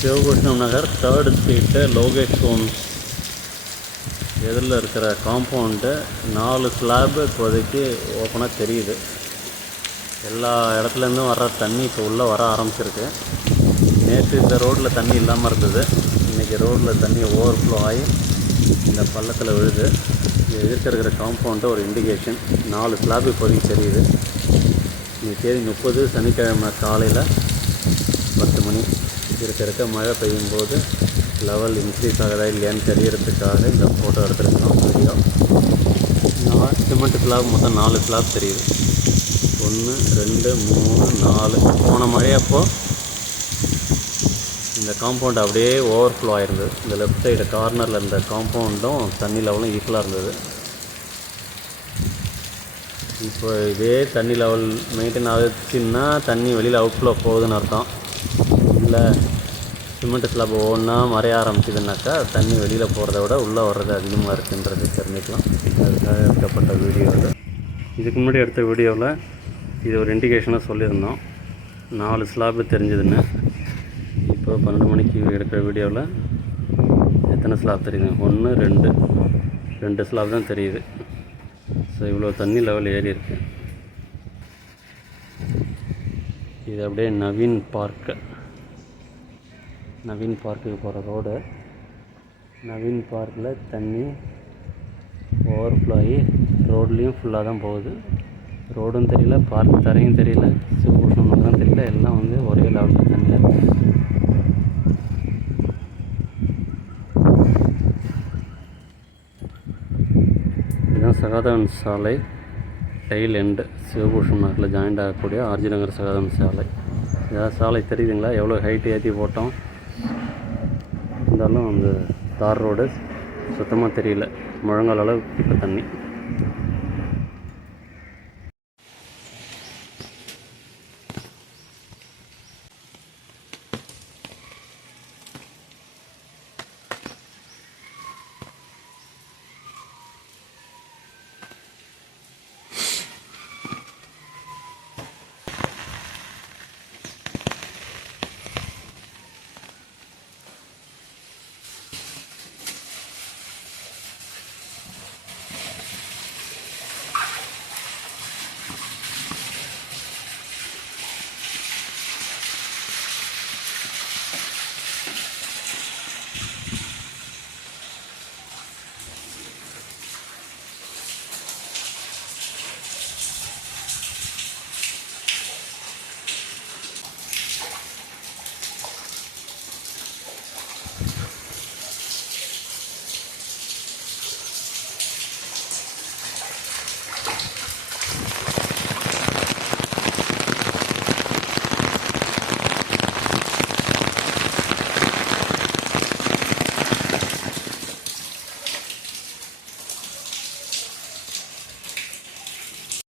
சிவபூஷணம் நகர் 3rd street Lokesh Holmes எதிரில் இருக்கிற compound 4 slab இப்போதைக்கு ஓப்பனாக தெரியுது. எல்லா இடத்துலேருந்தும் வர்ற தண்ணி இப்போ உள்ளே வர ஆரம்பிச்சிருக்கு. நேற்று இந்த ரோட்டில் தண்ணி இல்லாமல் இருந்தது. இன்றைக்கி ரோட்டில் தண்ணி ஓவர்ஃப்ளோ ஆகி இந்த பள்ளத்தில் விழுது. இது எதிர்க்க இருக்கிற காம்பவுண்டு ஒரு இண்டிகேஷன். 4 ஸ்லாப் இப்போதைக்கு தெரியுது. இன்றைக்கி தேதி 30 சனிக்கிழமை காலையில் 10 மணி. இருக்க மழை பெய்யும் போது லெவல் இன்க்ரீஸ் ஆகுதா இல்லையான்னு தெரியறதுக்காக இந்த ஃபோட்டோ எடுத்துருக்கோம். வீடியோ சிமெண்ட் ஸ்லாப் மொத்தம் 4 ஸ்லாப் தெரியுது. 1 2 3 4. போன மழையப்போ இந்த காம்பவுண்ட் அப்படியே ஓவர்ஃப்ளோ ஆகிருந்தது. இந்த லெஃப்ட் சைடு கார்னரில் இருந்த காம்பவுண்டும் தண்ணி லெவலும் ஈக்குவலாக இருந்தது. இப்போ இதே தண்ணி லெவல் மெயின்டைன் ஆகுச்சுன்னா தண்ணி வெளியில் அவுட்ஃப்ளோ போகுதுன்னு அர்த்தம். இல்லை சிமெண்ட் ஸ்லாப் ஒவ்வொன்றா மறைய ஆரம்பிக்குதுனாக்கா தண்ணி வெளியில் போகிறத விட உள்ளே வர்றது அதிகமாக இருக்குன்றது தெரிஞ்சுக்கலாம். அதுக்காக எடுக்கப்பட்ட வீடியோ இது. இதுக்கு முன்னாடி எடுத்த வீடியோவில் இது ஒரு இண்டிகேஷனாக சொல்லியிருந்தோம், 4 ஸ்லாப்பு தெரிஞ்சதுன்னு. இப்போ 12 மணிக்கு எடுக்கிற வீடியோவில் எத்தனை ஸ்லாப் தெரியுது? 1 2 ஸ்லாப் தான் தெரியுது. ஸோ இவ்வளோ தண்ணி லெவல் ஏறி இருக்குது. இது அப்படியே நவீன் பார்க்குக்கு போகிற ரோடு. நவீன் பார்க்கில் தண்ணி ஓவர்ஃப்ளோ ஆகி ரோட்லேயும் ஃபுல்லாக தான் போகுது. ரோடும் தெரியல, பார்க் தரையும் தெரியல, சிவபூஷணம் தான் தெரியல. எல்லாம் வந்து ஒரே லெவலில் தண்ணியாக இருக்குது. இதுதான் சகாதேவன் சாலை டெயில் எண்டு. சிவபூஷணம் நகரில் ஜாயிண்ட் ஆகக்கூடிய ஆர்ஜி நகர் சகாதேவன் சாலை. ஏதாவது சாலை தெரியுதுங்களா? எவ்வளோ ஹைட்டு ஏற்றி போட்டோம் இருந்தாலும் அந்த தார் ரோடு சுத்தமாக தெரியல. முழங்கால் அளவு இப்போ தண்ணி.